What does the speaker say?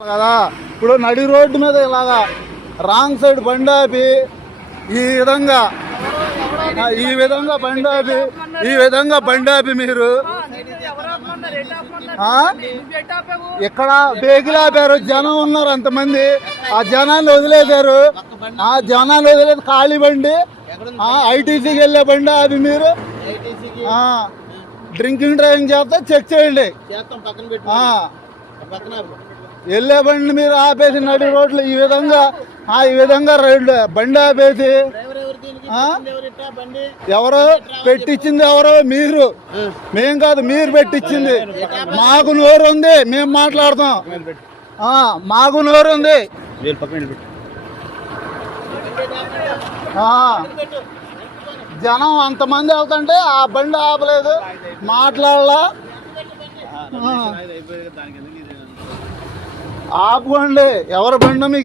కదా ఇప్పుడు నడి రోడ్డు మీద ఇలాగా రాంగ్ సైడ్ బండి ఆపి ఈ విధంగా బండి ఆపి మీరు ఇక్కడ బేగిలు ఆపారు. జనం ఉన్నారు అంతమంది, ఆ జనాన్ని వదిలేశారు. ఆ జనాన్ని వదిలేదు ఖాళీ బండి, ఐటీసీకి వెళ్ళే బండి ఆపి మీరు డ్రింకింగ్ డ్రైవింగ్ చేస్తే చెక్ చేయండి. వెళ్ళే బండి మీరు ఆపేసి నడి రోడ్లు ఈ విధంగా బండి ఆపేసి ఎవరో పెట్టించింది, ఎవరో మీరు, మేం కాదు, మీరు పెట్టించింది. మాకు నోరు ఉంది, మేము మాట్లాడతాం. మాకు నోరు ఉంది. జనం అంతమంది వెళ్తుంటే ఆ బండి ఆపలేదు, మాట్లాడలా. ఆపుకోండి, ఎవరి బండి మీకు